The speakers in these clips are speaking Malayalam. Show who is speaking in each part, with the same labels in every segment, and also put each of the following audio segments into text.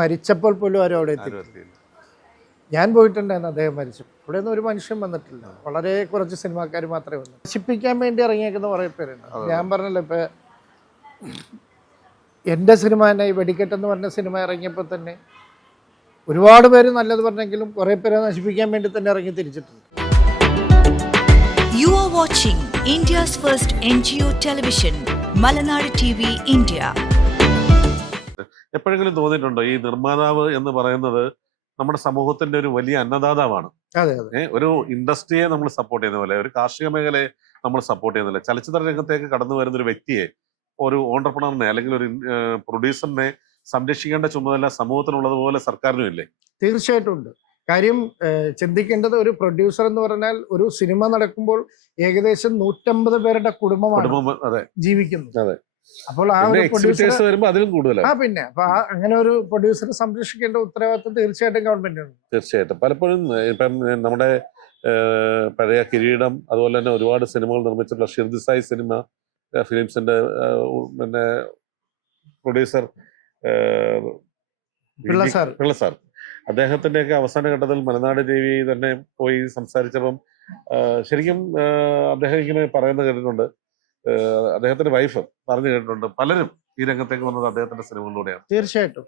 Speaker 1: മരിച്ചപ്പോൾ പോലും ആരും അവിടെ എത്തി ഞാൻ പോയിട്ടുണ്ടായിരുന്നു അദ്ദേഹം മരിച്ചു. ഇവിടെ ഒന്നും ഒരു മനുഷ്യൻ വന്നിട്ടില്ല. വളരെ കുറച്ച് സിനിമാക്കാർ മാത്രമേ വന്നു നശിപ്പിക്കാൻ വേണ്ടി ഇറങ്ങിയേക്കുന്ന കുറേ പേരുണ്ട്. ഞാൻ പറഞ്ഞല്ലോ ഇപ്പൊ എന്റെ സിനിമ തന്നെ ഈ വെടിക്കെട്ട് എന്ന് പറഞ്ഞ സിനിമ ഇറങ്ങിയപ്പോൾ തന്നെ ഒരുപാട് പേര് നല്ലത് പറഞ്ഞെങ്കിലും കുറേ പേരെ നശിപ്പിക്കാൻ വേണ്ടി തന്നെ ഇറങ്ങി തിരിച്ചിട്ടുണ്ട്.
Speaker 2: You are watching India's first NGO television, T TV India.
Speaker 3: എപ്പോഴെങ്കിലും തോന്നിയിട്ടുണ്ടോ? ഈ നിർമ്മാതാവ് എന്ന് പറയുന്നത് നമ്മുടെ സമൂഹത്തിന്റെ ഒരു വലിയ അന്നദാതാവാണ്.
Speaker 1: അതെ അതെ.
Speaker 3: ഒരു ഇൻഡസ്ട്രിയെ നമ്മൾ സപ്പോർട്ട് ചെയ്യുന്ന പോലെ ഒരു കാർഷിക മേഖലയെ നമ്മൾ സപ്പോർട്ട് ചെയ്യുന്നില്ല ചലച്ചിത്ര രംഗത്തേക്ക് കടന്നു വരുന്ന ഒരു വ്യക്തിയെ ഒരു ഓണ്ടർപ്രണറിനെ അല്ലെങ്കിൽ ഒരു പ്രൊഡ്യൂസറിനെ സംരക്ഷിക്കേണ്ട ചുമതല സമൂഹത്തിനുള്ളതുപോലെ സർക്കാരിനും ഇല്ലേ?
Speaker 1: തീർച്ചയായിട്ടും ഉണ്ട്. കാര്യം ചിന്തിക്കേണ്ടത് ഒരു പ്രൊഡ്യൂസർ എന്ന് പറഞ്ഞാൽ ഒരു സിനിമ നടക്കുമ്പോൾ ഏകദേശം നൂറ്റമ്പത് പേരുടെ കുടുംബമാണ് ജീവിക്കുന്നത്. അപ്പോൾ ആ ഒരു
Speaker 3: പ്രൊഡ്യൂസേഴ്സ് വരുമ്പോൾ അതിലും കൂടുതലാണ്
Speaker 1: ആ പിന്നെ. അപ്പൊ അങ്ങനെ ഒരു പ്രൊഡ്യൂസറെ സംരക്ഷിക്കേണ്ട ഉത്തരവാദിത്വം തീർച്ചയായിട്ടും ഗവൺമെന്റിനുണ്ട്
Speaker 3: തീർച്ചയായിട്ടും. പലപ്പോഴും ഇപ്പം നമ്മുടെ പഴയ കിരീടം അതുപോലെ തന്നെ ഒരുപാട് സിനിമകൾ നിർമ്മിച്ചിട്ടുള്ള ഷിർദിസായി സിനിമ ഫിലിംസിന്റെ പിന്നെ പ്രൊഡ്യൂസർ
Speaker 1: പിള്ള സാർ.
Speaker 3: അദ്ദേഹത്തിന്റെയൊക്കെ അവസാന ഘട്ടത്തിൽ മലനാട് ദേവി തന്നെ പോയി സംസാരിച്ചപ്പം ശരിക്കും അദ്ദേഹം ഇങ്ങനെ പറയുന്നത് കേട്ടിട്ടുണ്ട്. അദ്ദേഹത്തിന്റെ വൈഫ് പറഞ്ഞു കേട്ടിട്ടുണ്ട്. പലരും ഈ രംഗത്തേക്ക് വന്നത് അദ്ദേഹത്തിന്റെ സിനിമകളിലൂടെയാണ്.
Speaker 1: തീർച്ചയായിട്ടും.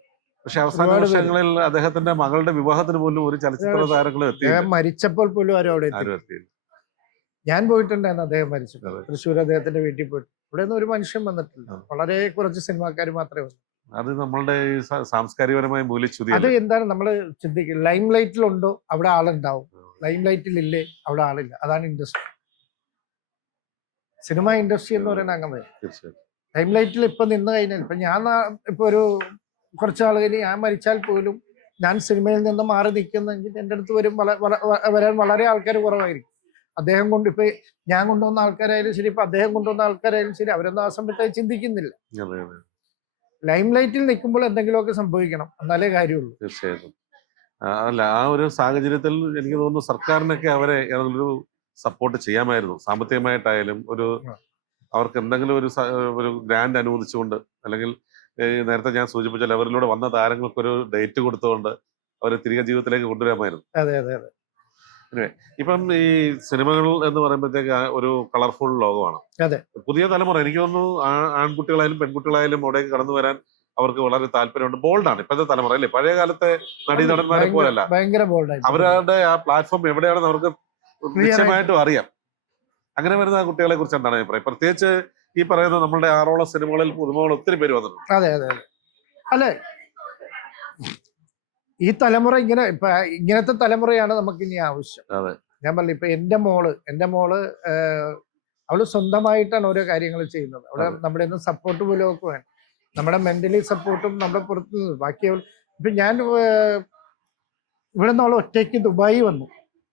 Speaker 3: പക്ഷെ അവസാന വർഷങ്ങളിൽ അദ്ദേഹത്തിന്റെ മകളുടെ വിവാഹത്തിന് പോലും ഒരു ചലച്ചിത്ര താരങ്ങളും
Speaker 1: എത്തി മരിച്ചപ്പോൾ പോലും ആരും അവിടെ
Speaker 3: എത്തിയില്ല.
Speaker 1: ഞാൻ പോയിട്ടുണ്ടായിരുന്നു അദ്ദേഹം മരിച്ചപ്പോൾ.
Speaker 3: അതെ.
Speaker 1: തൃശ്ശൂർ അദ്ദേഹത്തിന്റെ വീട്ടിൽ പോയിട്ട് ഇവിടെ ഒന്നും ഒരു മനുഷ്യൻ വന്നിട്ടില്ല. വളരെ കുറച്ച് സിനിമാക്കാർ മാത്രമേ വന്നു
Speaker 3: അത് നമ്മളുടെ സാംസ്കാരികപരമായ മൂല്യച്യുതി
Speaker 1: അത് എന്താണ് നമ്മൾ ചിന്തിക്കുക ലൈം ലൈറ്റിലുണ്ടോ അവിടെ ആളുണ്ടാവും. ലൈം ലൈറ്റിൽ ഇല്ലേ അവിടെ ആളില്ല. അതാണ് ഇൻഡസ്ട്രി. സിനിമ ഇൻഡസ്ട്രി എന്ന് പറയുന്ന അങ്ങനെ ലൈം ലൈറ്റിൽ ഇപ്പൊ നിന്ന് കഴിഞ്ഞാൽ ഇപ്പൊ ഞാൻ ഇപ്പൊ ഒരു കുറച്ച് ആളുകൾ ഞാൻ മരിച്ചാൽ പോലും ഞാൻ സിനിമയിൽ നിന്ന് മാറി നിൽക്കുന്നെങ്കിൽ എന്റെ അടുത്ത് വരും വരാൻ വളരെ ആൾക്കാർ കുറവായിരിക്കും. അദ്ദേഹം കൊണ്ട് ഇപ്പൊ ഞാൻ കൊണ്ടുവന്ന ആൾക്കാരായാലും ശരി ഇപ്പൊ അദ്ദേഹം കൊണ്ടുവന്ന ആൾക്കാരായാലും ശരി അവരൊന്നും ആ സമയത്ത് ചിന്തിക്കുന്നില്ല. ലൈം ലൈറ്റിൽ നിൽക്കുമ്പോൾ എന്തെങ്കിലുമൊക്കെ സംഭവിക്കണം എന്നാലേ കാര്യമുള്ളൂ.
Speaker 3: തീർച്ചയായിട്ടും. ആ, അല്ല ആ ഒരു സാഹചര്യത്തിൽ എനിക്ക് തോന്നുന്നു സർക്കാരിനൊക്കെ അവരെ ഏതെങ്കിലും ഒരു സപ്പോർട്ട് ചെയ്യാമായിരുന്നു. സാമ്പത്തികമായിട്ടായാലും ഒരു അവർക്ക് എന്തെങ്കിലും ഒരു ഒരു ഗ്രാൻഡ് അനുവദിച്ചുകൊണ്ട് അല്ലെങ്കിൽ നേരത്തെ ഞാൻ സൂചിപ്പിച്ച ലെവലിലൂടെ വന്ന താരങ്ങൾക്ക് ഒരു ഡേറ്റ് കൊടുത്തുകൊണ്ട് അവരെ തിരികെ ജീവിതത്തിലേക്ക് കൊണ്ടുവരാമായിരുന്നു.
Speaker 1: അതെ അതെ അതെ.
Speaker 3: ഇപ്പം ഈ സിനിമകൾ എന്ന് പറയുമ്പോഴത്തേക്ക് ഒരു കളർഫുൾ ലോകമാണ്.
Speaker 1: അതെ.
Speaker 3: പുതിയ തലമുറ എനിക്ക് തോന്നുന്നു ആൺകുട്ടികളായാലും പെൺകുട്ടികളായാലും അവിടേക്ക് കടന്നു വരാൻ അവർക്ക് വളരെ താല്പര്യമുണ്ട്. ബോൾഡാണ് ഇപ്പോഴത്തെ തലമുറ അല്ലേ? പഴയ കാലത്തെ നടീനടന്മാരെ
Speaker 1: നടന്മാരെ
Speaker 3: പോലല്ല
Speaker 1: ഭയങ്കര ബോൾഡായി
Speaker 3: അവരുടെ ആ പ്ലാറ്റ്ഫോം എവിടെയാണെന്ന് അവർക്ക് നിശ്ചയമായിട്ടും അറിയാം. അങ്ങനെ വരുന്ന കുട്ടികളെ കുറിച്ച് എന്താണ് അഭിപ്രായം? പ്രത്യേകിച്ച് ഈ പറയുന്ന നമ്മളുടെ ആറോളം സിനിമകളിൽ പുതുമകൾ ഒത്തിരി പേര് വന്നിട്ടുണ്ട്.
Speaker 1: അതെ അതെ അതെ. അല്ലെ? ഈ തലമുറ ഇങ്ങനെ ഇപ്പൊ ഇങ്ങനത്തെ തലമുറയാണ് നമുക്ക് ഇനി ആവശ്യം.
Speaker 3: അതെ.
Speaker 1: ഞാൻ പറഞ്ഞു ഇപ്പൊ എന്റെ മോൾ എന്റെ മോൾ അവൾ സ്വന്തമായിട്ടാണ് ഓരോ കാര്യങ്ങൾ ചെയ്യുന്നത്. അവിടെ. നമ്മുടെ ഒന്നും സപ്പോർട്ട് പോലും ഒക്കെ വേണം. നമ്മുടെ മെന്റലി സപ്പോർട്ടും നമ്മുടെ പുറത്ത് ബാക്കി അവൾ ഇപ്പൊ ഞാൻ ഇവിടെ നിന്ന് അവൾ ഒറ്റയ്ക്ക് ദുബായി വന്നു.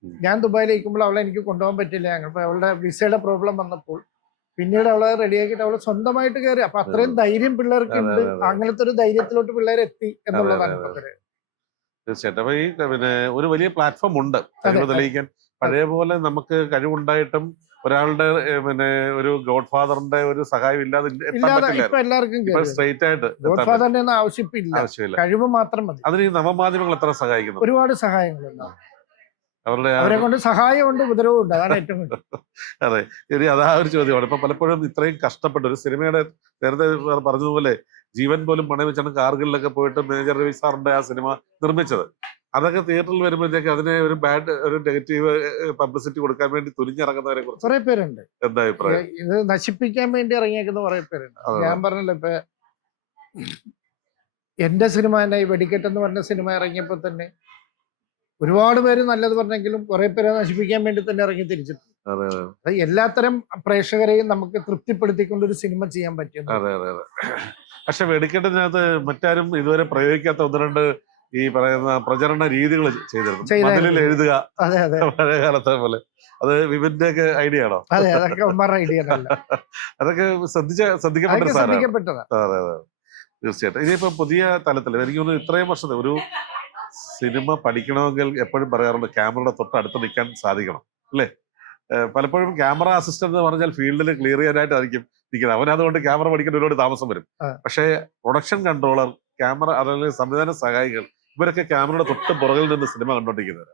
Speaker 1: ഞാൻ ദുബായിലിരിക്കുമ്പോൾ അവളെ എനിക്ക് കൊണ്ടുപോകാൻ പറ്റില്ല ഞങ്ങൾ. അവളുടെ വിസയുടെ പ്രോബ്ലം വന്നപ്പോൾ പിന്നീട് അവളെ റെഡിയാക്കിയിട്ട് അവൾ സ്വന്തമായിട്ട് കയറി അപ്പൊ അത്രയും ധൈര്യം പിള്ളേർക്ക് ഉണ്ട്. അങ്ങനത്തെ ഒരു ധൈര്യത്തിലോട്ട് പിള്ളേർ എത്തി എന്നുള്ളതാണ്.
Speaker 3: തീർച്ചയായിട്ടും. അപ്പൊ ഈ പിന്നെ ഒരു വലിയ പ്ലാറ്റ്ഫോം ഉണ്ട്. കഴിവ്. തെളിയിക്കാൻ. പഴയ പോലെ നമുക്ക് കഴിവുണ്ടായിട്ടും ഒരാളുടെ പിന്നെ ഒരു ഗോഡ് ഫാദറിന്റെ ഒരു സഹായം ഇല്ലാതെ
Speaker 1: കഴിവ്.
Speaker 3: ആയിട്ട് എത്താൻ
Speaker 1: ഗോഡ് ഫാദറിന്റെ ആവശ്യമില്ല. കഴിവ് മാത്രം മതി.
Speaker 3: അതിന് നവമാധ്യമങ്ങൾ എത്ര സഹായിക്കുന്നു?
Speaker 1: ഒരുപാട് സഹായങ്ങളുണ്ട്.
Speaker 3: അവരുടെ
Speaker 1: അവരെ കൊണ്ട് സഹായമുണ്ട് ഉപദ്രവവും ഉണ്ട് അതാണ് ഏറ്റവും
Speaker 3: അതെ. ഇനി അതാ ഒരു ചോദ്യമാണ് ഇപ്പൊ പലപ്പോഴും ഇത്രയും കഷ്ടപ്പെട്ട് ഒരു സിനിമയുടെ നേരത്തെ പറഞ്ഞതുപോലെ ജീവൻ പോലും പണയം വെച്ചാണ് കാർഗിലൊക്കെ പോയിട്ട് മേജർ രവി സാറിന്റെ ആ സിനിമ നിർമ്മിച്ചത്. അതൊക്കെ തിയേറ്ററിൽ വരുമ്പോഴത്തേക്ക് അതിനെ ഒരു ബാഡ് ഒരു നെഗറ്റീവ് പബ്ലിസിറ്റി കൊടുക്കാൻ വേണ്ടി തുനിഞ്ഞിറങ്ങുന്നവരെ കുറിച്ച്
Speaker 1: കുറെ പേരുണ്ട്.
Speaker 3: എന്താ അഭിപ്രായം?
Speaker 1: ഇത് നശിപ്പിക്കാൻ വേണ്ടി ഇറങ്ങിയേക്കുന്ന കുറെ പേരുണ്ട്. ഞാൻ പറഞ്ഞല്ലോ ഇപ്പൊ എന്റെ സിനിമ തന്നെ വെടിക്കെട്ടെന്ന് വെടിക്കെട്ട് എന്ന് പറഞ്ഞ സിനിമ ഇറങ്ങിയപ്പോ തന്നെ ഒരുപാട് പേര് നല്ലത് പറഞ്ഞെങ്കിലും കുറെ പേരെ നശിപ്പിക്കാൻ വേണ്ടി തന്നെ ഇറങ്ങി തിരിച്ചിട്ടുണ്ട്. എല്ലാത്തരം പ്രേക്ഷകരെയും നമുക്ക് തൃപ്തിപ്പെടുത്തിക്കൊണ്ട് ഒരു സിനിമ ചെയ്യാൻ പറ്റും.
Speaker 3: അതെ അതെ അതെ. പക്ഷെ വെടിക്കെട്ടിനകത്ത് മറ്റാരും ഇതുവരെ പ്രയോഗിക്കാത്ത ഒന്ന് രണ്ട് ഈ പറയുന്ന പ്രചരണ രീതികൾ ചെയ്തിരുന്നു. മതിലിൽ എഴുതുക.
Speaker 1: അതെ അതെ.
Speaker 3: പഴയ കാലത്തെ പോലെ. അത് വിപിന്റെ ഒക്കെ ഐഡിയ ആണോ?
Speaker 1: അതെ അതൊക്കെ ഐഡിയ
Speaker 3: അതൊക്കെ ശ്രദ്ധിച്ച ശ്രദ്ധിക്കപ്പെട്ട അതെ അതെ. തീർച്ചയായിട്ടും. ഇനിയിപ്പോ പുതിയ തലത്തിൽ എനിക്ക് തോന്നുന്നു ഇത്രയും വർഷത്തെ ഒരു സിനിമ പഠിക്കണമെങ്കിൽ എപ്പോഴും പറയാറുണ്ട് ക്യാമറയുടെ തൊട്ട് അടുത്ത് നിൽക്കാൻ സാധിക്കണം അല്ലേ? പലപ്പോഴും ക്യാമറ അസിസ്റ്റന്റ് എന്ന് പറഞ്ഞാൽ ഫീൽഡിൽ ക്ലിയർ ചെയ്യാനായിട്ടായിരിക്കും നിൽക്കുന്നത് അവൻ അതുകൊണ്ട് ക്യാമറ പഠിക്കുന്ന ഒരുപാട് താമസം വരും. പക്ഷേ പ്രൊഡക്ഷൻ കൺട്രോളർ ക്യാമറ അതല്ലെങ്കിൽ സംവിധാന സഹായികൾ ഇവരൊക്കെ ക്യാമറയുടെ തൊട്ട് പുറകിൽ നിന്ന് സിനിമ കണ്ടോണ്ടിരിക്കുന്നവർ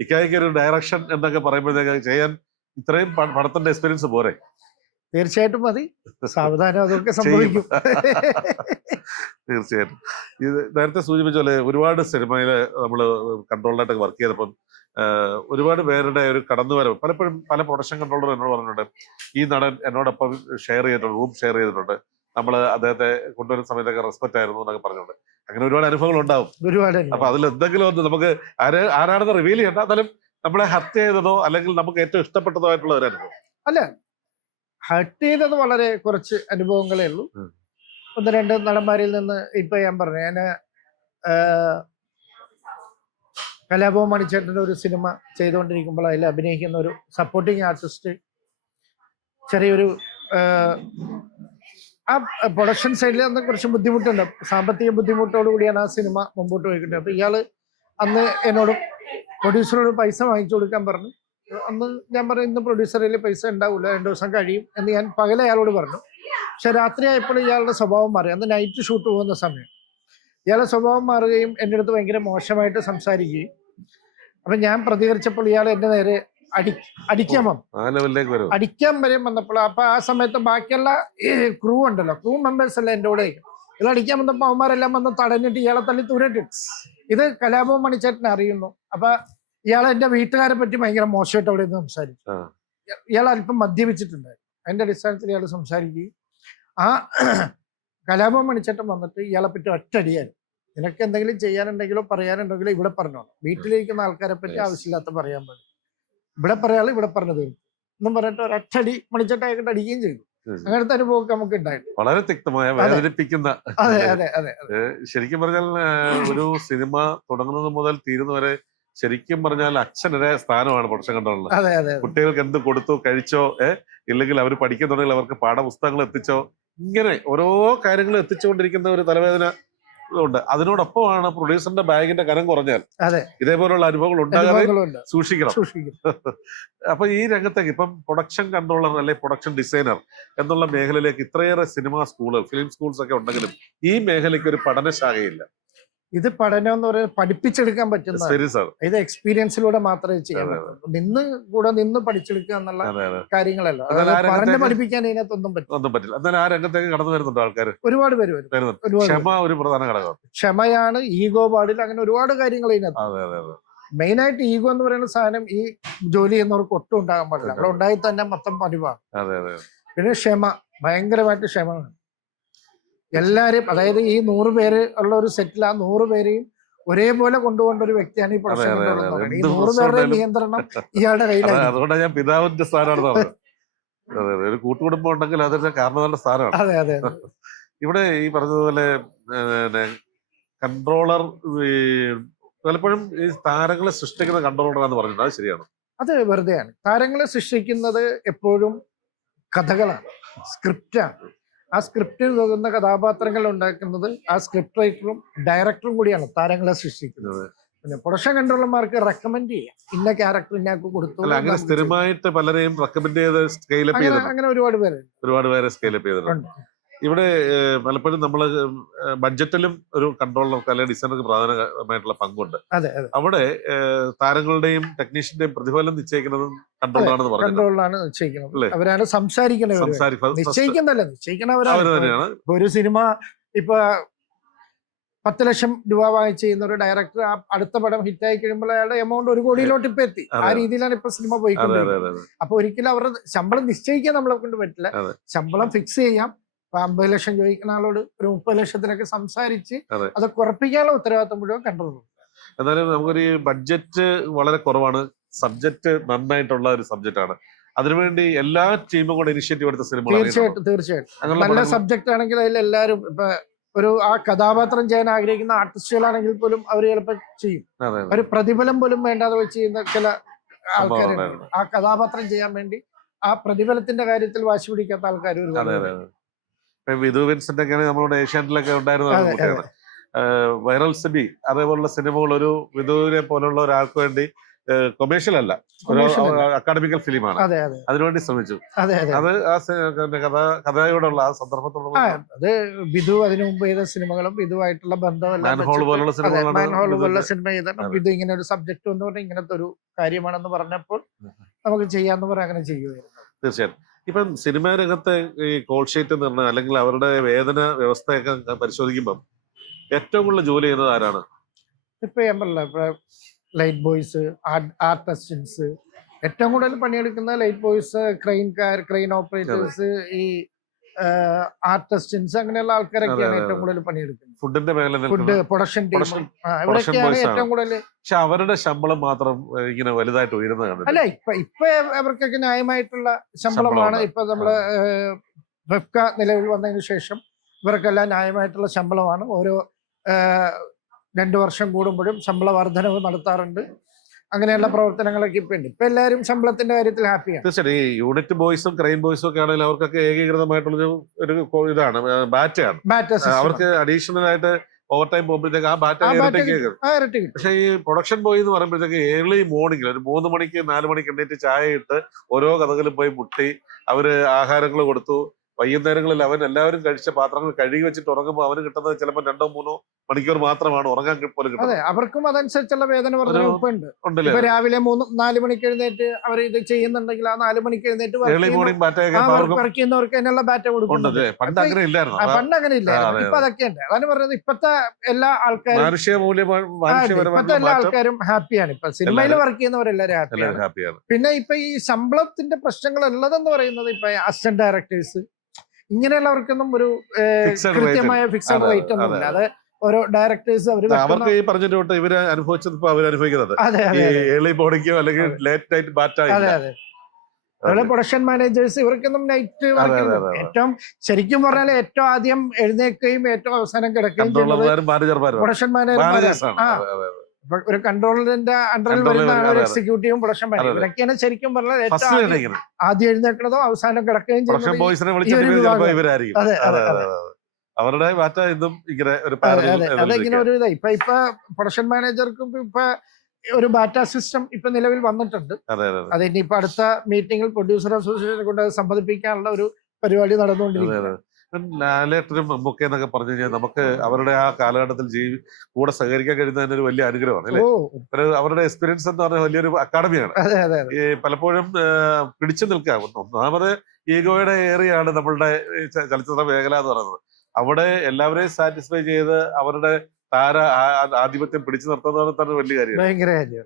Speaker 3: ഇക്കായ്ക്ക് ഒരു ഡയറക്ഷൻ എന്നൊക്കെ പറയുമ്പോഴത്തേക്ക് ചെയ്യാൻ ഇത്രയും പടത്തിന്റെ എക്സ്പീരിയൻസ് പോരെ?
Speaker 1: തീർച്ചയായിട്ടും മതി. സാവധാനം അതൊക്കെ സംഭവിക്കും.
Speaker 3: തീർച്ചയായിട്ടും. ഇത് നേരത്തെ സൂചിപ്പിച്ച പോലെ ഒരുപാട് സിനിമയിൽ നമ്മൾ കൺട്രോളായിട്ടൊക്കെ വർക്ക് ചെയ്തപ്പം ഒരുപാട് പേരുടെ ഒരു കടന്നുവരവ് പലപ്പോഴും പല പ്രൊഡക്ഷൻ കൺട്രോളർ എന്നോട് പറഞ്ഞിട്ടുണ്ട്. ഈ നടൻ എന്നോടൊപ്പം ഷെയർ ചെയ്തിട്ടുണ്ട് റൂം ഷെയർ ചെയ്തിട്ടുണ്ട്. നമ്മൾ അദ്ദേഹത്തെ കൊണ്ടുവരുന്ന സമയത്തൊക്കെ റെസ്പെക്ട് ആയിരുന്നു എന്നൊക്കെ പറഞ്ഞിട്ടുണ്ട്. അങ്ങനെ ഒരുപാട് അനുഭവങ്ങൾ ഉണ്ടാവും.
Speaker 1: ഒരുപാട്
Speaker 3: അപ്പൊ അതിൽ എന്തെങ്കിലും ഒന്ന് നമുക്ക് ആര് ആരാണെന്ന് റിവീൽ ചെയ്യണ്ട. എന്നാലും നമ്മളെ ഹർട്ട് ചെയ്തതോ അല്ലെങ്കിൽ നമുക്ക് ഏറ്റവും ഇഷ്ടപ്പെട്ടതോ ആയിട്ടുള്ള ഒരു അനുഭവം.
Speaker 1: അല്ല ഹർട്ട് ചെയ്തത് വളരെ കുറച്ച് അനുഭവങ്ങളേ ഉള്ളൂ. ഒന്ന് രണ്ട് നടന്മാരിൽ നിന്ന് ഇപ്പൊ ഞാൻ പറഞ്ഞു ഞാൻ കലാഭവൻ മണിച്ചേട്ടന്റെ ഒരു സിനിമ ചെയ്തുകൊണ്ടിരിക്കുമ്പോൾ അതിൽ അഭിനയിക്കുന്ന ഒരു സപ്പോർട്ടിങ് ആർട്ടിസ്റ്റ് ചെറിയൊരു ആ, പ്രൊഡക്ഷൻ സൈഡിൽ അന്ന് കുറച്ച് ബുദ്ധിമുട്ടുണ്ട്. സാമ്പത്തിക ബുദ്ധിമുട്ടോടു കൂടിയാണ് ആ സിനിമ മുമ്പോട്ട് പോയിക്കൊണ്ടത് അപ്പൊ ഇയാൾ അന്ന് എന്നോട് പ്രൊഡ്യൂസറോട് പൈസ വാങ്ങിച്ചു കൊടുക്കാൻ പറഞ്ഞു. അന്ന് ഞാൻ പറഞ്ഞു ഇന്ന് പ്രൊഡ്യൂസറിൽ പൈസ ഉണ്ടാവില്ല രണ്ടു ദിവസം കഴിയും എന്ന് ഞാൻ പകലെ അയാളോട് പറഞ്ഞു. പക്ഷെ രാത്രിയായപ്പോൾ ഇയാളുടെ സ്വഭാവം മാറി. അന്ന് നൈറ്റ് ഷൂട്ട് പോകുന്ന സമയം. ഇയാളുടെ സ്വഭാവം മാറുകയും എന്റെ അടുത്ത് ഭയങ്കര മോശമായിട്ട് സംസാരിക്കുകയും. അപ്പൊ ഞാൻ പ്രതികരിച്ചപ്പോൾ ഇയാൾ എന്റെ നേരെ അടി അടിക്കാൻ വന്നു.
Speaker 3: വരും
Speaker 1: അടിക്കാൻ വരെയും വന്നപ്പോൾ അപ്പൊ ആ സമയത്ത് ബാക്കിയുള്ള ക്രൂ ഉണ്ടല്ലോ ക്രൂ മെമ്പേഴ്സ് അല്ല എന്റെ കൂടെ ഇയാൾ അടിക്കാൻ വന്നപ്പോൾ അവന്മാരെല്ലാം വന്ന് തടഞ്ഞിട്ട് ഇയാളെ തള്ളി ദൂരട്ട് ഇത് കലാഭവൻ മണിച്ചേട്ടനെ അറിയുന്നു. അപ്പൊ ഇയാൾ എന്റെ വീട്ടുകാരെ പറ്റി ഭയങ്കര മോശമായിട്ട് അവിടെ നിന്ന് സംസാരിച്ചു. ഇയാൾ അല്പം മദ്യപിച്ചിട്ടുണ്ടായിരുന്നു. അതിന്റെ അടിസ്ഥാനത്തിൽ ഇയാൾ സംസാരിക്കുകയും ആ കലാപം മണിച്ചേട്ടൻ വന്നിട്ട് ഇയാളെ പറ്റി ഒറ്റടിയായി നിനക്ക് എന്തെങ്കിലും ചെയ്യാനുണ്ടെങ്കിലോ പറയാനുണ്ടെങ്കിലോ ഇവിടെ പറഞ്ഞോ വീട്ടിലിരിക്കുന്ന ആൾക്കാരെ പറ്റി ആവശ്യമില്ലാത്ത പറയാൻ പാടില്ല. ഇവിടെ പറയാൾ ഇവിടെ പറഞ്ഞത് എന്നും പറഞ്ഞിട്ട് ഒരൊറ്റടി മണിച്ചേട്ടായിട്ട് അടിക്കുകയും ചെയ്തു. അങ്ങനത്തെ അനുഭവമൊക്കെ നമുക്ക് ഉണ്ടായിരുന്നു
Speaker 3: വളരെ തിക്തമായ. വേദനിപ്പിക്കുന്ന
Speaker 1: അതെ അതെ അതെ
Speaker 3: ശരിക്കും പറഞ്ഞാൽ ഒരു സിനിമ തുടങ്ങുന്നത് മുതൽ തീരുന്ന വരെ ശരിക്കും പറഞ്ഞാൽ അച്ഛനൊരു സ്ഥാനമാണ് പ്രൊഡക്ഷൻ കൺട്രോളിൽ
Speaker 1: അതെ അതെ
Speaker 3: കുട്ടികൾക്ക് എന്ത് കൊടുത്തു കഴിച്ചോ ഏഹ് ഇല്ലെങ്കിൽ അവർ പഠിക്കുന്നുണ്ടെങ്കിൽ അവർക്ക് പാഠപുസ്തകങ്ങൾ എത്തിച്ചോ ഇങ്ങനെ ഓരോ കാര്യങ്ങൾ എത്തിച്ചുകൊണ്ടിരിക്കുന്ന ഒരു തലവേദന ഉണ്ട് അതിനോടൊപ്പമാണ് പ്രൊഡ്യൂസറിന്റെ ബാഗിന്റെ കനം കുറഞ്ഞാൽ
Speaker 1: അതെ.
Speaker 3: ഇതേപോലുള്ള അനുഭവങ്ങൾ ഉണ്ടാകാതെ സൂക്ഷിക്കണം. അപ്പൊ ഈ രംഗത്തേക്ക് ഇപ്പം പ്രൊഡക്ഷൻ കൺട്രോളർ അല്ലെ പ്രൊഡക്ഷൻ ഡിസൈനർ എന്നുള്ള മേഖലയിലേക്ക് ഇത്രയേറെ സിനിമാ സ്കൂളുകൾ ഫിലിം സ്കൂൾസ് ഒക്കെ ഉണ്ടെങ്കിലും ഈ മേഖലയ്ക്ക് ഒരു പഠനശാഖയില്ല.
Speaker 1: ഇത് പഠനം എന്ന് പറയുന്നത് പഠിപ്പിച്ചെടുക്കാൻ പറ്റുന്ന ഇത് എക്സ്പീരിയൻസിലൂടെ മാത്രമേ ചെയ്യാൻ പറ്റൂ നിന്ന് കൂടെ നിന്ന് പഠിച്ചെടുക്കുക എന്നുള്ള കാര്യങ്ങളല്ല. പറഞ്ഞ് പഠിപ്പിക്കാൻ ഇതിനകത്തൊന്നും
Speaker 3: ഒന്നും പറ്റില്ല. ആ രംഗത്തേക്ക് കടന്നു വരുന്നുണ്ട് ആൾക്കാർ
Speaker 1: ഒരുപാട് പേര്
Speaker 3: ക്ഷമ ഒരു പ്രധാന ഘടകമാണ്
Speaker 1: ക്ഷമയാണ് ഈഗോ പാടില്ല അങ്ങനെ ഒരുപാട് കാര്യങ്ങൾ ഇതിനകത്ത്. മെയിൻ ആയിട്ട് ഈഗോ എന്ന് പറയുന്ന സാധനം ഈ ജോലി ചെയ്യുന്നവർക്ക് ഒട്ടും ഉണ്ടാകാൻ പാടില്ല. അവിടെ ഉണ്ടായി തന്നെ മൊത്തം പതിവാണ്. പിന്നെ ക്ഷമ ഭയങ്കരമായിട്ട് ക്ഷമ വേണം എല്ലാരും അതായത് ഈ നൂറ് പേര് ഉള്ള ഒരു സെറ്റിൽ ആ നൂറ് പേരെയും ഒരേപോലെ കൊണ്ടുപോകേണ്ട ഒരു വ്യക്തിയാണ് ഈ പ്രൊഡക്ഷൻ കൺട്രോൾ ഈ നൂറ് പേരുടെ നിയന്ത്രണം ഇയാളുടെ കയ്യിലാണ്
Speaker 3: അതുകൊണ്ടാണ് ഞാൻ പിതാവിന്റെ സ്ഥാനമാണ് പറഞ്ഞത്. അതെ അതെ ഒരു കൂട്ടുകുടുംബം ഉണ്ടെങ്കിൽ അതിന്റെ കാരണവരുടെ സ്ഥാനമാണ്.
Speaker 1: അതെ അതെ അതെ.
Speaker 3: ഇവിടെ ഈ പറഞ്ഞതുപോലെ കൺട്രോളർ പലപ്പോഴും ഈ താരങ്ങളെ സൃഷ്ടിക്കുന്ന കൺട്രോളറാന്ന് പറഞ്ഞിട്ടുണ്ട്. അത് ശരിയാണ്?
Speaker 1: അത് വെറുതെയാണ്. താരങ്ങളെ സൃഷ്ടിക്കുന്നത് എപ്പോഴും കഥകളാണ് സ്ക്രിപ്റ്റാണ് ആ സ്ക്രിപ്റ്റിൽ പോകുന്ന കഥാപാത്രങ്ങൾ ഉണ്ടാക്കുന്നത് ആ സ്ക്രിപ്റ്റ് റൈറ്ററും ഡയറക്ടറും കൂടിയാണ് താരങ്ങളെ സൃഷ്ടിക്കുന്നത്. പിന്നെ പ്രൊഡക്ഷൻ കൺട്രോളർമാർക്ക് റെക്കമെൻഡ് ചെയ്യാം. ഇന്ന ക്യാരക്ടർ ഞങ്ങൾക്ക് കൊടുത്തു
Speaker 3: അങ്ങനെ സ്ഥിരമായിട്ട് പലരെയും റെക്കമെൻഡ് ചെയ്ത് സ്കെയിലപ്പ്
Speaker 1: അങ്ങനെ ഒരുപാട് പേര്
Speaker 3: ഒരുപാട് പേരെ സ്കെയിലപ്പ് ചെയ്തിട്ടുണ്ട്. ഇവിടെ പലപ്പോഴും നമ്മൾ ബഡ്ജറ്റിലും ഒരു കൺട്രോളർക്ക് അല്ലെങ്കിൽ ഡിസൈനർക്ക് പ്രധാനമായിട്ടുള്ള പങ്കുണ്ട്. അവിടെ താരങ്ങളുടെയും ടെക്നീഷ്യന്റെയും പ്രതിഫലം നിശ്ചയിക്കുന്നതും കൺട്രോളാണെന്ന് പറഞ്ഞു
Speaker 1: കൺട്രോളിലാണ് നിശ്ചയിക്കുന്നത്? അവരാണ് സംസാരിക്കുന്നത്
Speaker 3: നിശ്ചയിക്കുന്നല്ല
Speaker 1: നിശ്ചയിക്കുന്നവരാണ്.
Speaker 3: തന്നെയാണ്.
Speaker 1: ഒരു സിനിമ ഇപ്പൊ പത്ത് ലക്ഷം രൂപ വാങ്ങിച്ച് ചെയ്യുന്ന ഒരു ഡയറക്ടർ ആ അടുത്ത പടം ഹിറ്റായി കഴിയുമ്പോൾ അയാളുടെ എമൗണ്ട് ഒരു കോടിയിലോട്ട് ഇപ്പൊ എത്തി. ആ രീതിയിലാണ് ഇപ്പൊ സിനിമ പോയിക്കൊണ്ടിരിക്കുന്നത്. അപ്പൊ ഒരിക്കലും അവരുടെ ശമ്പളം നിശ്ചയിക്കാൻ നമ്മളെ കൊണ്ട് പറ്റില്ല. ശമ്പളം ഫിക്സ് ചെയ്യാം. ഇപ്പൊ അമ്പത് ലക്ഷം ചോദിക്കുന്ന ആളോട് ഒരു മുപ്പത് ലക്ഷത്തിനൊക്കെ സംസാരിച്ച്
Speaker 3: അത്.
Speaker 1: കുറപ്പിക്കാനുള്ള ഉത്തരവാദിത്വം മുഴുവൻ കൺട്രോൾ
Speaker 3: എന്നാലും നമുക്കൊരു ബഡ്ജറ്റ് വളരെ കുറവാണ്. സബ്ജക്ട് നന്നായിട്ടുള്ള ഒരു സബ്ജക്റ്റ് ആണ്. അതിനുവേണ്ടി എല്ലാ ടീമും കൂടെ ഇനിഷ്യേറ്റീവ് എടുത്ത സിനിമ
Speaker 1: തീർച്ചയായിട്ടും തീർച്ചയായിട്ടും. നല്ല സബ്ജക്ട് ആണെങ്കിൽ അതിൽ എല്ലാവരും ഇപ്പൊ ഒരു ആ കഥാപാത്രം ചെയ്യാൻ ആഗ്രഹിക്കുന്ന ആർട്ടിസ്റ്റുകളാണെങ്കിൽ പോലും അവർ ചിലപ്പോൾ ചെയ്യും. ഒരു പ്രതിഫലം പോലും വേണ്ടാതെ വെച്ച് ചെയ്യുന്ന ചില ആൾക്കാരുണ്ട്. ആ കഥാപാത്രം ചെയ്യാൻ വേണ്ടി ആ പ്രതിഫലത്തിന്റെ കാര്യത്തിൽ വാശി പിടിക്കാത്ത ആൾക്കാർ
Speaker 3: വിധു വിൻസെന്റ് ഒക്കെ നമ്മുടെ ഏഷ്യാനെറ്റിലൊക്കെ ഉണ്ടായിരുന്ന കുട്ടിയാണ്. വൈറൽ സിബി അതേപോലുള്ള സിനിമകൾ ഒരു വിധുവിനെ പോലുള്ള ഒരാൾക്ക് വേണ്ടി കൊമേഴ്ഷ്യൽ അല്ല. ഒരു അക്കാഡമിക്കൽ ഫിലിമാണ്
Speaker 1: അതെ അതെ.
Speaker 3: അതിനുവേണ്ടി ശ്രമിച്ചു.
Speaker 1: അതെ
Speaker 3: ആ കഥ കഥയോടുള്ള ആ സന്ദർഭത്തോടുള്ള
Speaker 1: അത് വിധു അതിനു മുമ്പ് ചെയ്ത സിനിമകളും വിധുവായിട്ടുള്ള ബന്ധമെല്ലാം.
Speaker 3: പോലുള്ള
Speaker 1: പോലുള്ള സിനിമ ചെയ്തിട്ട്
Speaker 3: അതെ.
Speaker 1: ഇങ്ങനെ ഒരു സബ്ജക്ട് എന്ന് പറഞ്ഞാൽ ഇങ്ങനത്തെ ഒരു കാര്യമാണെന്ന് പറഞ്ഞപ്പോൾ നമുക്ക് ചെയ്യാന്ന് പറഞ്ഞാൽ അങ്ങനെ ചെയ്യുമായിരുന്നു
Speaker 3: തീർച്ചയായും ഇപ്പം സിനിമാ രംഗത്തെ ഈ കോൾ ഷീറ്റ് നിർണയം അല്ലെങ്കിൽ അവരുടെ വേതന വ്യവസ്ഥയൊക്കെ പരിശോധിക്കുമ്പം ഏറ്റവും കൂടുതൽ ജോലി ചെയ്യുന്നത് ആരാണ്?
Speaker 1: ഇപ്പൊ ഞാൻ പറഞ്ഞില്ല ലൈറ്റ് ബോയ്സ് ആർട്ട് അസിസ്റ്റൻസ് ഏറ്റവും കൂടുതൽ പണിയെടുക്കുന്ന light boys crane car crane operators ഈ ആർട്ട് അസിസ്റ്റൻസ് അങ്ങനെയുള്ള ആൾക്കാരൊക്കെയാണ് ഏറ്റവും. കൂടുതൽ പണിയെടുക്കുന്നത്.
Speaker 3: ഫുഡിന്റെ മേഖല
Speaker 1: ഫുഡ് പ്രൊഡക്ഷൻ ടീം. ഇവരൊക്കെയാണ് ഏറ്റവും കൂടുതൽ
Speaker 3: പക്ഷെ അവരുടെ ശമ്പളം മാത്രം ഇങ്ങനെ വലുതായിട്ട് ഉയരുന്ന
Speaker 1: അല്ല ഇപ്പൊ ഇപ്പൊ അവർക്കൊക്കെ ന്യായമായിട്ടുള്ള ശമ്പളമാണ്. ഇപ്പൊ നമ്മൾ വെബ്ക നിലവിൽ വന്നതിന് ശേഷം ഇവർക്കെല്ലാം ന്യായമായിട്ടുള്ള ശമ്പളമാണ്. ഓരോ രണ്ടു വർഷം കൂടുമ്പോഴും ശമ്പള വർധനവ് നടത്താറുണ്ട്. അങ്ങനെയുള്ള പ്രവർത്തനങ്ങളൊക്കെ ഇപ്പൊ ഉണ്ട്. ഇപ്പൊ എല്ലാവരും ശമ്പളത്തിന്റെ കാര്യത്തിൽ ഹാപ്പിയാണ്
Speaker 3: തീർച്ചയായും ഈ യൂണിറ്റ് ബോയ്സും ക്രൈം ബോയ്സും ഒക്കെ ആണെങ്കിൽ അവർക്കൊക്കെ ഏകീകൃതമായിട്ടുള്ളൊരു ഒരു ഇതാണ്. ബാറ്റാണ്
Speaker 1: ആണ്.
Speaker 3: അവർക്ക് അഡീഷണൽ ആയിട്ട് ഓവർ ടൈം പോകുമ്പോഴത്തേക്ക് ആ ബാറ്റ്
Speaker 1: ഇരട്ടി
Speaker 3: പക്ഷേ ഈ പ്രൊഡക്ഷൻ ബോയ് എന്ന് പറയുമ്പോഴത്തേക്ക് ഏർലി മോർണിംഗിൽ ഒരു മൂന്ന് മണിക്ക് നാല് മണിക്ക് എണ്ണീറ്റ് ചായ ഇട്ട് ഓരോ കഥകളും പോയി മുട്ടി അവർ ആഹാരങ്ങൾ കൊടുത്തു. വൈകുന്നേരങ്ങളിൽ അവൻ എല്ലാവരും കഴിച്ച പാത്രങ്ങൾ കഴുകി വെച്ചിട്ട് ഉറങ്ങുമ്പോൾ അവന് കിട്ടുന്നത് ചിലപ്പോൾ രണ്ടോ മൂന്നോ മണിക്കൂർ മാത്രമാണ് ഉറങ്ങാൻ പോലും
Speaker 1: അതെ
Speaker 3: കിട്ടുന്നത്
Speaker 1: അവർക്കും അതനുസരിച്ചുള്ള വേദന വർധന ഇപ്പൊ രാവിലെ മൂന്ന് നാല് മണിക്ക് എഴുന്നേറ്റ് അവർ ഇത് ചെയ്യുന്നുണ്ടെങ്കിൽ ആ നാല് മണിക്ക് എഴുന്നേറ്റ് ചെയ്യുന്നവർക്ക് അതിനുള്ള ബാറ്റ് കൊടുക്കുന്നുണ്ട്.
Speaker 3: പണ്ട് അങ്ങനെ ഇല്ലായിരുന്നു? അതാ
Speaker 1: പണ്ട് അങ്ങനെ ഇല്ല
Speaker 3: ആ, അതെ,
Speaker 1: ഇപ്പൊ അതൊക്കെയുണ്ട് അതാണ് പറഞ്ഞത് ഇപ്പത്തെ എല്ലാ ആൾക്കാരും ഉണ്ട്. ഇപ്പത്തെ എല്ലാ ആൾക്കാരും ഹാപ്പിയാണ്. ഇപ്പൊ സിനിമയിൽ വർക്ക് ചെയ്യുന്നവരെല്ലാരും ഹാപ്പിയാണ്.
Speaker 3: ഹാപ്പിയാണ്.
Speaker 1: പിന്നെ ഇപ്പൊ ഈ ശമ്പളത്തിന്റെ പ്രശ്നങ്ങൾ ഉള്ളതെന്ന് പറയുന്നത് ഇപ്പൊ അസിസ്റ്റന്റ് ഡയറക്ടേഴ്സ് ഇങ്ങനെയുള്ളവർക്കൊന്നും ഒരു കൃത്യമായ ഫിക്സഡ് റേറ്റ് ഒന്നും ഇല്ല. അത് ഓരോ ഡയറക്ടേഴ്സ് അവർ
Speaker 3: അവർക്ക് ഈ പറഞ്ഞിട്ട് തൊട്ട് ഇവർ അനുഭവിച്ചത് ഇപ്പൊ അവർ അനുഭവിക്കുന്നത്. ഏർലി മോർണിംഗോ അല്ലെങ്കിൽ ലേറ്റ് നൈറ്റ് ബാറ്റ
Speaker 1: അതുപോലെ പ്രൊഡക്ഷൻ മാനേജേഴ്സ് ഇവർക്കൊന്നും നൈറ്റ്. ഏറ്റവും ശരിക്കും പറഞ്ഞാൽ ഏറ്റവും ആദ്യം എഴുന്നേക്കുകയും ഏറ്റവും അവസാനം കിടക്കുകയും പ്രൊഡക്ഷൻ മാനേജർമാരാണ് ഒരു കൺട്രോളറിന്റെ അണ്ടറിൽ വരുന്നതാണ് ഒരു എക്സിക്യൂട്ടീവും പ്രൊഡക്ഷൻ മാനേജർ
Speaker 3: അതെ.
Speaker 1: ഇവരൊക്കെയാണ് ശരിക്കും പറഞ്ഞാൽ ആദ്യം- എഴുന്നേൽക്കുന്നതോ അവസാനം കിടക്കുകയും ചെയ്യുന്നത്
Speaker 3: അവരുടെ മാറ്റ ഇതും ഇങ്ങനെ ഒരു
Speaker 1: അതിങ്ങനെ ഒരു ഇതാ ഇപ്പൊ ഇപ്പൊ പ്രൊഡക്ഷൻ മാനേജർക്കും ഇപ്പൊ ഒരു ബാറ്റ സിസ്റ്റം ഇപ്പൊ നിലവിൽ വന്നിട്ടുണ്ട്.
Speaker 3: അതെ
Speaker 1: ഇനിയിപ്പോ അടുത്ത മീറ്റിംഗിൽ പ്രൊഡ്യൂസർ അസോസിയേഷനെ കൊണ്ട് അത് സമ്മതിപ്പിക്കാനുള്ള ഒരു പരിപാടി
Speaker 3: നടന്നുകൊണ്ടിരിക്കുന്നത് ലാലേട്ടനും മമ്മൂക്ക എന്നൊക്കെ പറഞ്ഞു കഴിഞ്ഞാൽ നമുക്ക് അവരുടെ ആ കാലഘട്ടത്തിൽ ജീവി കൂടെ സഹകരിക്കാൻ കഴിയുന്ന തന്നെ ഒരു വലിയ അനുഗ്രഹമാണ് അല്ലേ? അവരുടെ എക്സ്പീരിയൻസ് എന്ന് പറഞ്ഞാൽ വലിയൊരു അക്കാഡമിയാണ് ഈ പലപ്പോഴും പിടിച്ചു നിൽക്കാം ഒന്നാമത് ഈഗോയുടെ ഏറിയാണ് നമ്മളുടെ ചലച്ചിത്ര മേഖല എന്ന് പറയുന്നത്. അവിടെ എല്ലാവരെയും സാറ്റിസ്ഫൈ ചെയ്ത് അവരുടെ താര ആധിപത്യം പിടിച്ചു നിർത്തുന്നത് തന്നെ വലിയ കാര്യമാണ്.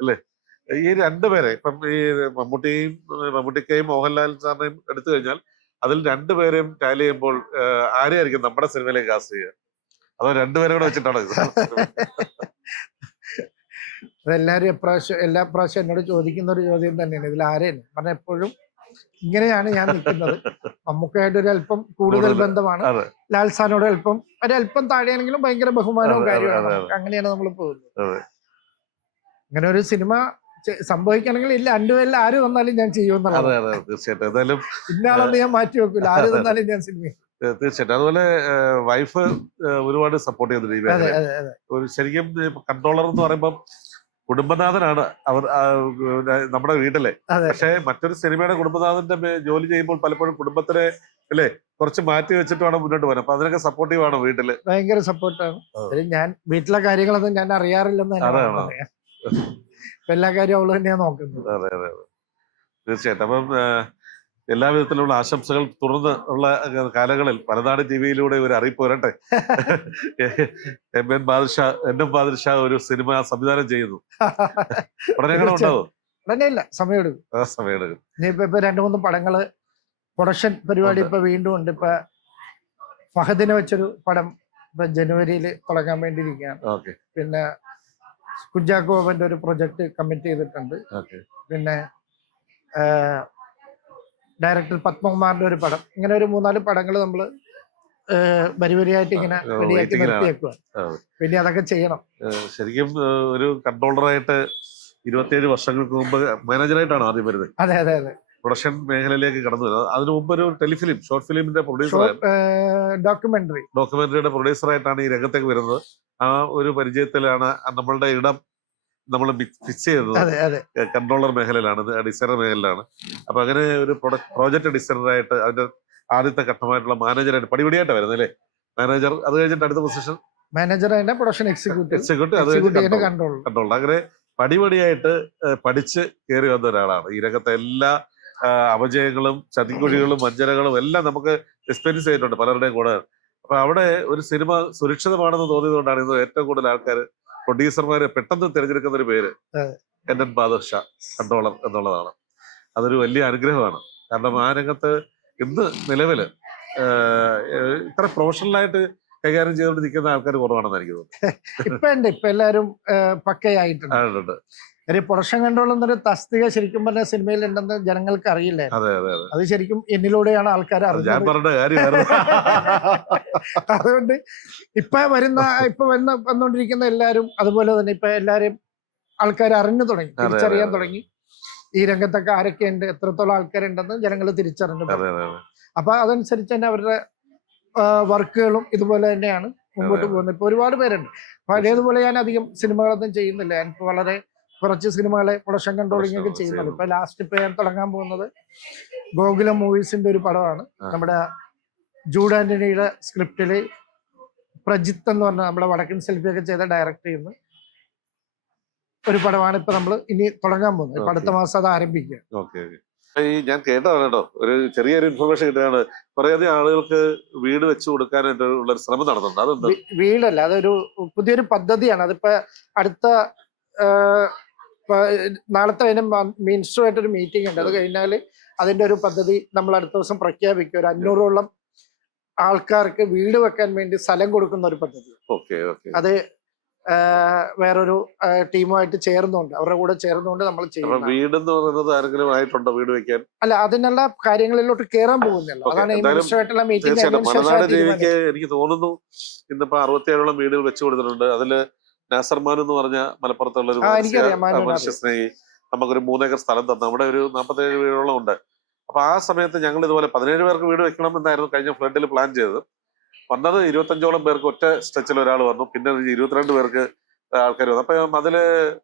Speaker 1: അല്ലേ?
Speaker 3: ഈ രണ്ടുപേരെ ഇപ്പം ഈ മമ്മൂട്ടിയും മമ്മൂട്ടിക്കയും മോഹൻലാൽ സാറിനെയും എടുത്തു കഴിഞ്ഞാൽ അതിൽ രണ്ടുപേരെയും ടാലി ചെയ്യുമ്പോൾ ആരെയായിരിക്കും നമ്മുടെ സിനിമയിലേക്ക് കാസ്റ്റ് ചെയ്യുക? അതോ രണ്ടുപേരും കൂടെ വെച്ചിട്ടാണ്?
Speaker 1: അതെല്ലാരും എപ്രാവശ്യം എല്ലാ പ്രാവശ്യം എന്നോട് ചോദിക്കുന്ന ഒരു ചോദ്യം തന്നെയാണ്. ഇതിൽ ആരെയാണ്? പറഞ്ഞ എപ്പോഴും ഇങ്ങനെയാണ് ഞാൻ നിൽക്കുന്നത്. മമ്മൂക്കയായിട്ട് ഒരു അല്പം കൂടുതൽ. ബന്ധമാണ്. ലാൽസാനോട് അല്പം ഒരല്പം താഴെയാണെങ്കിലും ഭയങ്കര ബഹുമാനവും കാര്യമാണ്. അങ്ങനെയാണ് നമ്മൾ പോകുന്നത്. അങ്ങനെ ഒരു സിനിമ സംഭവിക്കണമെങ്കിൽ ഇല്ല രണ്ടുപേരിൽ ആര് വന്നാലും ഞാൻ ചെയ്യുമെന്നുള്ളത്
Speaker 3: അതെ തീർച്ചയായിട്ടും. എന്തായാലും
Speaker 1: ഇന്നാളൊന്നും ഞാൻ മാറ്റി വെക്കില്ല ആര് വന്നാലും ഞാൻ സിനിമ
Speaker 3: തീർച്ചയായിട്ടും. അതുപോലെ വൈഫ് ഒരുപാട് സപ്പോർട്ട് ചെയ്തിട്ടുണ്ട് ഒരു ശരിക്കും കൺട്രോളർ എന്ന് പറയുമ്പോൾ കുടുംബനാഥനാണ് അവർ നമ്മുടെ വീട്ടിലെ. പക്ഷെ മറ്റൊരു സിനിമയുടെ കുടുംബനാഥന്റെ ജോലി ചെയ്യുമ്പോൾ പലപ്പോഴും കുടുംബത്തിനെ അല്ലേ കുറച്ച് മാറ്റി വെച്ചിട്ട് വേണം മുന്നോട്ട് പോകാൻ. അപ്പൊ അതിനൊക്കെ സപ്പോർട്ടീവ് ആണ് വീട്ടിൽ.
Speaker 1: ഭയങ്കര സപ്പോർട്ടാണ്. ഞാൻ വീട്ടിലെ കാര്യങ്ങളൊന്നും ഞാൻ അറിയാറില്ലെന്ന് തന്നെ എല്ലാ കാര്യവും അവൾ തന്നെയാ നോക്കുന്നത്.
Speaker 3: അതെ അതെ അതെ. തീർച്ചയായിട്ടും. അപ്പം എല്ലാ വിധത്തിലുള്ള ആശംസകൾ തുടർന്ന് ഉള്ള കാലങ്ങളിൽ പലനാട് ടി വിയിലൂടെ ഒരു അറിയിപ്പ് വരട്ടെ. M N Badusha N M Badusha ഒരു സിനിമ സംവിധാനം ചെയ്യുന്നു. ഉടനെ കൂടെ ഉണ്ടാവും?
Speaker 1: ഉടനെ ഇല്ല സമയമെടുക്കും.
Speaker 3: ആ സമയം
Speaker 1: ഇനിയിപ്പോ ഇപ്പൊ രണ്ടു മൂന്ന് പടങ്ങൾ പ്രൊഡക്ഷൻ പരിപാടി. ഇപ്പൊ വീണ്ടും ഉണ്ട്. ഇപ്പൊ ഫഹദിനെ വെച്ചൊരു പടം ഇപ്പൊ ജനുവരിയിൽ തുടങ്ങാൻ വേണ്ടിയിരിക്കുകയാണ്. പിന്നെ കുഞ്ചാക്കോവന്റെ ഒരു പ്രൊജക്ട് കമ്മിറ്റ് ചെയ്തിട്ടുണ്ട്. പിന്നെ ഡയറക്ടർ പത്മകുമാറിന്റെ ഒരു പടം. ഇങ്ങനെ ഒരു മൂന്നാൽ പടങ്ങൾ നമ്മൾ വരിവരിയായിട്ട് ഇങ്ങനെ റെഡിയാക്കി. നിർത്തിയേക്കുക പിന്നെ അതൊക്കെ ചെയ്യണം.
Speaker 3: ശരിക്കും ഒരു കൺട്രോളറായിട്ട് ഇരുപത്തിയേഴ് വർഷങ്ങൾക്ക് മുമ്പ് മാനേജറായിട്ടാണ് ആദ്യം വരുന്നത്.
Speaker 1: അതെ അതെ അതെ.
Speaker 3: പ്രൊഡക്ഷൻ മേഖലയിലേക്ക് കടന്നു വരുന്നത് അതിനു മുമ്പ് ഒരു ടെലിഫിലിം ഷോർട്ട് ഫിലിമിന്റെ പ്രൊഡ്യൂസർ
Speaker 1: ഡോക്യുമെന്ററി.
Speaker 3: ഡോക്യുമെന്ററിയുടെ പ്രൊഡ്യൂസറായിട്ടാണ് ഈ രംഗത്തേക്ക് വരുന്നത്. ആ ഒരു പരിചയത്തിലാണ് നമ്മളുടെ ഇടം നമ്മൾ ഫിക്സ് ചെയ്തത് കൺട്രോളർ മേഖലയിലാണ് ഡിസൈനർ മേഖലയിലാണ്. അപ്പൊ അങ്ങനെ ഒരു പ്രോജക്ട് ഡിസൈനറായിട്ട് അതിന്റെ ആദ്യത്തെ ഘട്ടമായിട്ടുള്ള മാനേജറായിട്ട് പടിപടിയായിട്ട് വരുന്നത് അല്ലേ? മാനേജർ അത് കഴിഞ്ഞിട്ട് അടുത്ത പൊസിഷൻ
Speaker 1: മാനേജർ അതിന്റെ പ്രൊഡക്ഷൻ എക്സിക്യൂട്ടീവ്
Speaker 3: എക്സിക്യൂട്ടീവ്
Speaker 1: കൺട്രോൾ
Speaker 3: അങ്ങനെ പടിപടിയായിട്ട് പഠിച്ച് കയറി വന്ന ഒരാളാണ്. ഈ രംഗത്തെ എല്ലാ അപജയങ്ങളും ചതിക്കുഴികളും വഞ്ചനകളും എല്ലാം നമുക്ക് എക്സ്പീരിയൻസ് ചെയ്തിട്ടുണ്ട് പലരുടെയും കൂടെ. അപ്പൊ അവിടെ ഒരു സിനിമ സുരക്ഷിതമാണെന്ന് തോന്നിയതുകൊണ്ടാണ് ഇന്ന് ഏറ്റവും കൂടുതൽ ആൾക്കാർ പ്രൊഡ്യൂസർമാരെ പെട്ടെന്ന് തിരഞ്ഞെടുക്കുന്ന ഒരു പേര്. N N Badusha controller എന്നുള്ളതാണ്. അതൊരു വലിയ അനുഗ്രഹമാണ്. കാരണം ആ രംഗത്ത് ഇന്ന് നിലവിൽ ഇത്ര പ്രൊഫഷണലായിട്ട് കൈകാര്യം ചെയ്തുകൊണ്ട് നിൽക്കുന്ന ആൾക്കാർ കുറവാണെന്ന് എനിക്ക് തോന്നുന്നു.
Speaker 1: ഇപ്പൊ ഉണ്ട്. ഇപ്പൊ എല്ലാരും ആ, പക്കയായിട്ടുണ്ട്. ഒരു പ്രൊഡക്ഷൻ കൺട്രോൾ എന്നൊരു തസ്തിക ശരിക്കും പറഞ്ഞ സിനിമയിൽ ഉണ്ടെന്ന് ജനങ്ങൾക്ക് അറിയില്ലേ
Speaker 3: അതെ
Speaker 1: ശരിക്കും എന്നിലൂടെയാണ് ആൾക്കാർ
Speaker 3: അറിയുന്നത് ഞാൻ
Speaker 1: അറിഞ്ഞത്. അതുകൊണ്ട് ഇപ്പൊ വരുന്ന ഇപ്പൊ വന്ന വന്നുകൊണ്ടിരിക്കുന്ന എല്ലാരും അതുപോലെ തന്നെ ഇപ്പൊ എല്ലാരും ആൾക്കാർ അറിഞ്ഞു തുടങ്ങി തിരിച്ചറിയാൻ തുടങ്ങി. ഈ രംഗത്തൊക്കെ ആരൊക്കെ ഉണ്ട് എത്രത്തോളം ആൾക്കാരുണ്ടെന്ന് ജനങ്ങൾ തിരിച്ചറിഞ്ഞു അപ്പൊ അതനുസരിച്ച് തന്നെ അവരുടെ വർക്കുകളും ഇതുപോലെ തന്നെയാണ് മുമ്പോട്ട് പോകുന്നത്. ഇപ്പൊ ഒരുപാട് പേരുണ്ട്. പഴയതുപോലെ ഞാൻ അധികം സിനിമകളൊന്നും ചെയ്യുന്നില്ല. ഞാനിപ്പോ വളരെ കുറച്ച് സിനിമകളെ പ്രൊഡക്ഷൻ കൺട്രോളിംഗ് ഒക്കെ ചെയ്യുന്നത് ഇപ്പൊ ലാസ്റ്റ് ഇപ്പൊ ഞാൻ തുടങ്ങാൻ പോകുന്നത് ഗോകുലം മൂവീസിന്റെ ഒരു പടമാണ്. നമ്മുടെ ജൂഡ് ആന്റണിയുടെ സ്ക്രിപ്റ്റിൽ പ്രജിത്ത് എന്ന് പറഞ്ഞ നമ്മുടെ വടക്കൻ സെൽഫി ഒക്കെ ചെയ്ത ഡയറക്ട് ചെയ്യുന്ന ഒരു പടമാണ് ഇപ്പൊ നമ്മൾ ഇനി തുടങ്ങാൻ പോകുന്നത്. ഇപ്പൊ അടുത്ത മാസം അത് ആരംഭിക്കുക.
Speaker 3: ഈ ഞാൻ കേട്ടതാണ് കേട്ടോ. ഒരു ചെറിയൊരു ഇൻഫർമേഷൻ കിട്ടുകയാണ്. കുറേയധികം ആളുകൾക്ക് വീട് വെച്ചു കൊടുക്കാനായിട്ട് ഉള്ള ഒരു ശ്രമം നടത്തുന്നുണ്ട് അതെന്താ?
Speaker 1: വീടല്ല അതൊരു പുതിയൊരു പദ്ധതിയാണ്. അതിപ്പോ അടുത്ത നാളത്തെ അതിന് മിനിസ്റ്ററുമായിട്ട് ഒരു മീറ്റിംഗ് ഉണ്ട്. അത് കഴിഞ്ഞാൽ അതിന്റെ ഒരു പദ്ധതി നമ്മൾ അടുത്ത ദിവസം പ്രഖ്യാപിക്കും. ഒരു അഞ്ഞൂറോളം ആൾക്കാർക്ക് വീട് വെക്കാൻ വേണ്ടി സ്ഥലം കൊടുക്കുന്ന ഒരു പദ്ധതി. അത് വേറൊരു ടീമുമായിട്ട് ചേർന്നുകൊണ്ട് അവരുടെ കൂടെ ചേർന്നുകൊണ്ട് നമ്മൾ ചെയ്യുന്നത്
Speaker 3: വീട് എന്ന് പറയുന്നത് ആരെങ്കിലും ആയിട്ടുണ്ടോ വീട് വെക്കാൻ?
Speaker 1: അല്ല അതിനുള്ള കാര്യങ്ങളിലോട്ട് കയറാൻ പോകുന്നില്ല. അതാണ് ഈ മീറ്റിംഗ്
Speaker 3: എനിക്ക് തോന്നുന്നു ഇന്നിപ്പോ അറുപത്തിയേഴോളം വീടുകൾ വെച്ചു കൊടുത്തിട്ടുണ്ട്. അതിൽ നാസർമാൻ എന്ന് പറഞ്ഞ മലപ്പുറത്തുള്ള ഒരു
Speaker 1: ആ,
Speaker 3: മനുഷ്യ
Speaker 1: എനിക്കറിയാം, മാനുവിനെ
Speaker 3: മനുഷ്യ സ്നേഹി നമുക്കൊരു മൂന്നേക്കർ സ്ഥലം തന്നു. അവിടെ ഒരു നാൽപ്പത്തേഴ് വീടുകളും ഉണ്ട്. അപ്പൊ ആ സമയത്ത് ഞങ്ങൾ ഇതുപോലെ പതിനേഴ് പേർക്ക് വീട് വെക്കണം എന്നായിരുന്നു കഴിഞ്ഞ ഫ്ലഡിൽ പ്ലാൻ ചെയ്തത്. വന്നത് ഇരുപത്തഞ്ചോളം പേർക്ക് ഒറ്റ സ്ട്രെച്ചിൽ ഒരാൾ വന്നു. പിന്നെ ഇരുപത്തിരണ്ട് പേർക്ക് ആൾക്കാർ വന്നു. അപ്പൊ അതിൽ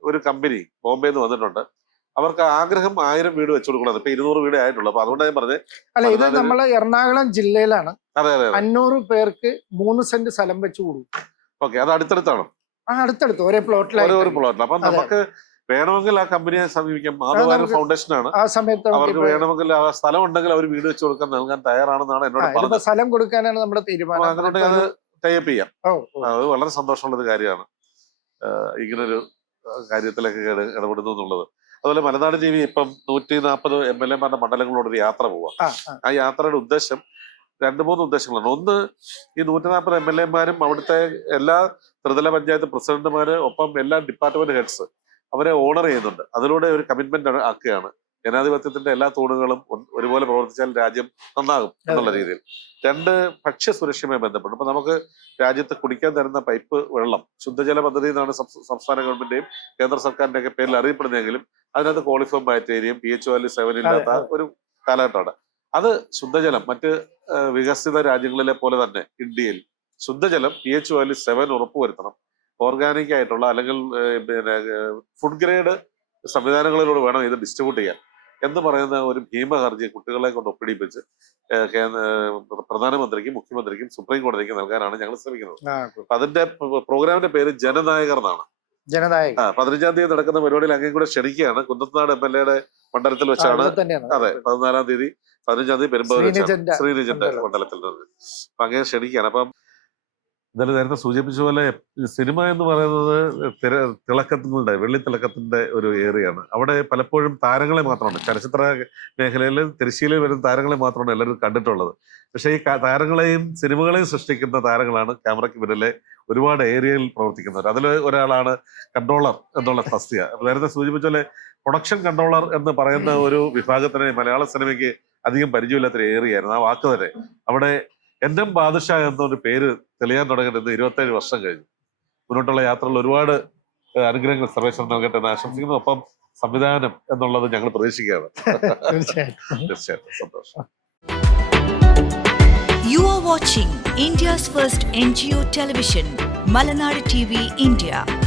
Speaker 3: ഒരു കമ്പനി ബോംബെയിൽ നിന്ന് വന്നിട്ടുണ്ട്. അവർക്ക് ആഗ്രഹം ആയിരം വീട് വെച്ചു കൊടുക്കണം ഇപ്പൊ ഇരുന്നൂറ് വീട് ആയിട്ടുള്ളൂ. അപ്പൊ അതുകൊണ്ടാണ് ഞാൻ പറഞ്ഞത്
Speaker 1: അല്ല ഇത് നമ്മളെ എറണാകുളം ജില്ലയിലാണ്
Speaker 3: അതെ അതെ.
Speaker 1: അഞ്ഞൂറ് പേർക്ക് മൂന്ന് സെന്റ് സ്ഥലം വെച്ച് കൊടുക്കും.
Speaker 3: ഓക്കെ അത് അടുത്തടുത്താണ്.
Speaker 1: ആ അടുത്തടുത്ത് ഒരേ
Speaker 3: ഓരോ
Speaker 1: പ്ലോട്ടിലായി
Speaker 3: പ്ലോട്ടിൽ അപ്പൊ. നമുക്ക് വേണമെങ്കിൽ ആ കമ്പനിയെ സമീപിക്കാം.
Speaker 1: അത്
Speaker 3: മാധവാര ഫൗണ്ടേഷൻ ആണ്.
Speaker 1: ആ സമയത്ത്
Speaker 3: അവർക്ക് വേണമെങ്കിൽ ആ സ്ഥലം ഉണ്ടെങ്കിൽ അവർ വീട് വെച്ച് കൊടുക്കാൻ നൽകാൻ തയ്യാറാണെന്നാണ് എന്നോട് പറഞ്ഞത്.
Speaker 1: സ്ഥലം കൊടുക്കാനാണ് നമ്മുടെ തീരുമാനം. അതുകൊണ്ട്
Speaker 3: അത് ടൈപ്പ് ചെയ്യാം. അത് വളരെ സന്തോഷമുള്ള ഒരു കാര്യമാണ് ഇങ്ങനൊരു കാര്യത്തിലേക്ക് ഇട- ഇടപെടുന്നു എന്നുള്ളത്. അതുപോലെ മലനാട് ജീവി ഇപ്പം നൂറ്റി നാൽപ്പത് എം എൽ എമാരുടെ മണ്ഡലങ്ങളോട് ഒരു യാത്ര പോവാം.
Speaker 1: ആ
Speaker 3: യാത്രയുടെ ഉദ്ദേശം രണ്ട് മൂന്ന് ഉദ്ദേശങ്ങളാണ് ഒന്ന് ഈ നൂറ്റി നാൽപ്പത് എം എൽ എമാരും അവിടുത്തെ എല്ലാ ത്രിതല പഞ്ചായത്ത് പ്രസിഡന്റുമാര് ഒപ്പം എല്ലാ ഡിപ്പാർട്ട്മെന്റ് ഹെഡ്സ് അവരെ ഓണർ ചെയ്യുന്നുണ്ട്. അതിലൂടെ ഒരു കമ്മിറ്റ്മെന്റ് ആക്കുകയാണ്. ജനാധിപത്യത്തിന്റെ എല്ലാ തൂണുകളും ഒരുപോലെ പ്രവർത്തിച്ചാൽ രാജ്യം നന്നാകും എന്നുള്ള രീതിയിൽ. രണ്ട് ഭക്ഷ്യസുരക്ഷയുമായി ബന്ധപ്പെട്ട്. ഇപ്പൊ നമുക്ക് രാജ്യത്ത് കുടിക്കാൻ തരുന്ന പൈപ്പ് വെള്ളം ശുദ്ധജല പദ്ധതി എന്നാണ് സംസ്ഥാന ഗവൺമെന്റിന്റെയും കേന്ദ്ര സർക്കാരിന്റെ ഒക്കെ പേരിൽ അറിയപ്പെടുന്നതെങ്കിലും അതിനകത്ത് ക്വാളിഫോം ബാക്ടീരിയയും പി എച്ച് വാല്യൂ സെവൻ ഇല്ലാത്ത ഒരു കാലഘട്ടമാണ്. അത് ശുദ്ധജലം. മറ്റ് വികസിത രാജ്യങ്ങളിലെ പോലെ തന്നെ ഇന്ത്യയിൽ ശുദ്ധജലം പി എച്ച് വാല്യൂ സെവൻ ഉറപ്പുവരുത്തണം. ഓർഗാനിക് ആയിട്ടുള്ള അല്ലെങ്കിൽ പിന്നെ ഫുഡ് ഗ്രേഡ് സംവിധാനങ്ങളിലൂടെ വേണം ഇത് ഡിസ്ട്രിബ്യൂട്ട് ചെയ്യാൻ. എന്ന് പറയുന്ന ഒരു ഭീമഹർജി കുട്ടികളെ കൊണ്ട് ഒപ്പിടിപ്പിച്ച് പ്രധാനമന്ത്രിക്കും മുഖ്യമന്ത്രിക്കും സുപ്രീം കോടതിക്കും നൽകാനാണ് ഞങ്ങൾ ശ്രമിക്കുന്നത്. അപ്പൊ അതിന്റെ പ്രോഗ്രാമിന്റെ പേര് ജനനായകർ എന്നാണ്.
Speaker 1: ജനനായകൻ.
Speaker 3: പതിനഞ്ചാം തീയതി നടക്കുന്ന പരിപാടിയിൽ അങ്ങേ കൂടെ ക്ഷണിക്കുകയാണ്. കുന്നത്തനാട് എം എൽ എയുടെ മണ്ഡലത്തിൽ വെച്ചാണ്. അതെ പതിനാലാം തീയതി പതിനഞ്ചാം തീയതി പെരുമ്പാവൂർ
Speaker 1: ശ്രീനിജന്റെ
Speaker 3: ശ്രീനിജന്റെ
Speaker 1: മണ്ഡലം.
Speaker 3: മണ്ഡലത്തിൽ നിന്ന്. അപ്പൊ അങ്ങനെ ക്ഷണിക്കുകയാണ്. അപ്പം ഇന്നലെ നേരത്തെ സൂചിപ്പിച്ച പോലെ സിനിമ എന്ന് പറയുന്നത് തിര- തിളക്കത്തിന്റെ വെള്ളിത്തിളക്കത്തിന്റെ ഒരു ഏറിയാണ്. അവിടെ പലപ്പോഴും താരങ്ങളെ മാത്രമാണ്. ചലച്ചിത്ര മേഖലയിൽ തിരശ്ശീലയിൽ വരുന്ന താരങ്ങളെ മാത്രമാണ് എല്ലാവരും കണ്ടിട്ടുള്ളത്. പക്ഷേ ഈ താരങ്ങളെയും സിനിമകളെയും സൃഷ്ടിക്കുന്ന താരങ്ങളാണ് ക്യാമറയ്ക്ക് പിന്നിലെ ഒരുപാട് ഏരിയയിൽ പ്രവർത്തിക്കുന്നവർ അതിൽ ഒരാളാണ് കൺട്രോളർ എന്നുള്ള തസ്തിക. അപ്പൊ നേരത്തെ സൂചിപ്പിച്ച പോലെ പ്രൊഡക്ഷൻ കൺട്രോളർ എന്ന് പറയുന്ന ഒരു വിഭാഗത്തിന് മലയാള സിനിമയ്ക്ക് അധികം പരിചയമില്ലാത്തൊരു ഏറിയായിരുന്നു. ആ വാക്ക് തന്നെ. അവിടെ എൻ എം ബാദുഷാ എന്നൊരു പേര് തെളിയാൻ തുടങ്ങേണ്ടത് ഇരുപത്തേഴ് വർഷം കഴിഞ്ഞു. മുന്നോട്ടുള്ള യാത്രയിൽ ഒരുപാട് അനുഗ്രഹങ്ങൾ സർവേശ്വരൻ നൽകട്ടെ എന്ന് ആശംസിക്കുന്നു. ഒപ്പം സംവിധാനം എന്നുള്ളത് ഞങ്ങൾ പ്രതീക്ഷിക്കുകയാണ്.
Speaker 1: തീർച്ചയായിട്ടും.
Speaker 3: സന്തോഷം.
Speaker 2: You are watching India's first NGO television, T TV India.